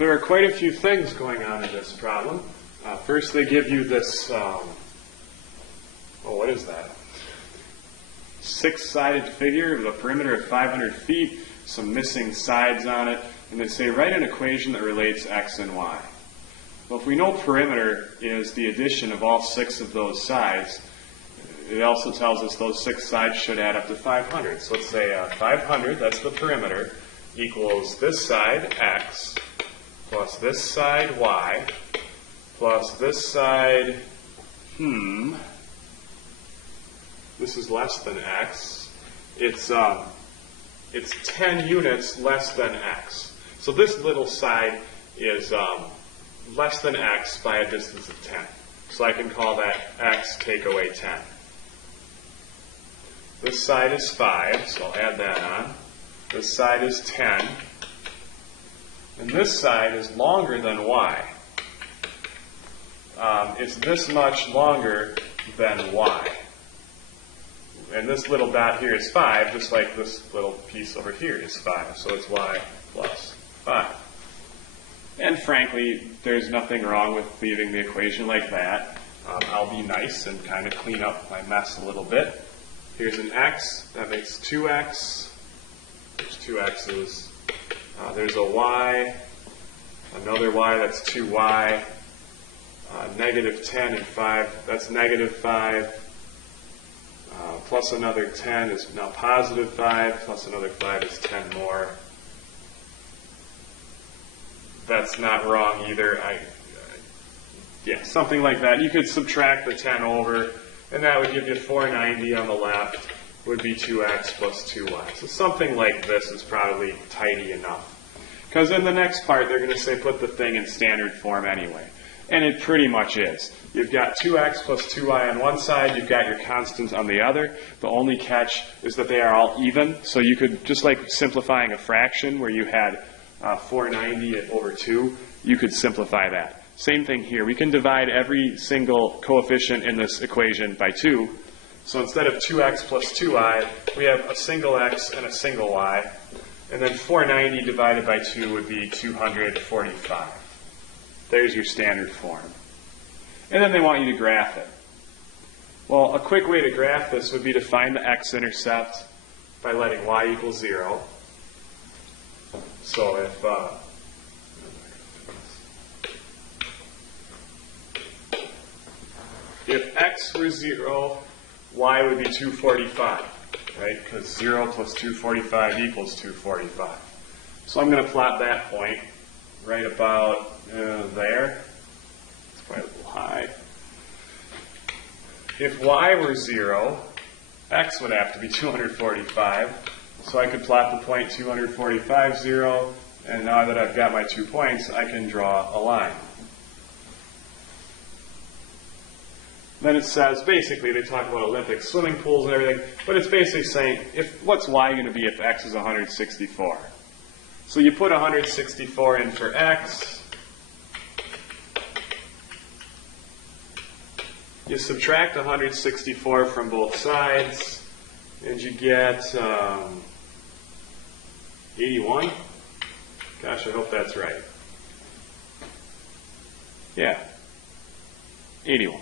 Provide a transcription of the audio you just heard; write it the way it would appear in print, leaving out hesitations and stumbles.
There are quite a few things going on in this problem. First they give you this, what is that? Six-sided figure of a perimeter of 500 feet, some missing sides on it, and they say write an equation that relates x and y. Well, if we know perimeter is the addition of all six of those sides, it also tells us those six sides should add up to 500. So let's say 500, that's the perimeter, equals this side x, plus this side y, plus this side, this is less than x. It's 10 units less than x. So this little side is less than x by a distance of 10. So I can call that x take away 10. This side is 5, so I'll add that on. This side is 10. And this side is longer than y. It's this much longer than y. And this little dot here is 5, just like this little piece over here is 5. So it's y plus 5. And frankly, there's nothing wrong with leaving the equation like that. I'll be nice and kind of clean up my mess a little bit. Here's an x, that makes 2x. There's two x's. There's a y, another y, that's 2y. Negative 10 and 5, that's negative 5. Plus another 10 is now positive 5, plus another 5 is 10 more. That's not wrong either. Yeah, something like that. You could subtract the 10 over, and that would give you 490 on the left, would be 2x plus 2y. So something like this is probably tidy enough. Because in the next part, they're going to say put the thing in standard form anyway. And it pretty much is. You've got 2x plus 2y on one side, you've got your constants on the other. The only catch is that they are all even. So you could, just like simplifying a fraction where you had 490 over 2, you could simplify that. Same thing here. We can divide every single coefficient in this equation by 2. So instead of 2x plus 2y, we have a single x and a single y. And then 490 divided by 2 would be 245. There's your standard form. And then they want you to graph it. Well, a quick way to graph this would be to find the x-intercept by letting y equal 0. So if x were 0, y would be 245, right? Because 0 plus 245 equals 245. So I'm going to plot that point right about there. It's probably a little high. If y were 0, x would have to be 245. So I could plot the point 245, 0, and now that I've got my 2 points, I can draw a line. Then it says, basically, they talk about Olympic swimming pools and everything, but it's basically saying, what's y going to be if x is 164? So you put 164 in for x, you subtract 164 from both sides, and you get 81. Gosh, I hope that's right. Yeah, 81.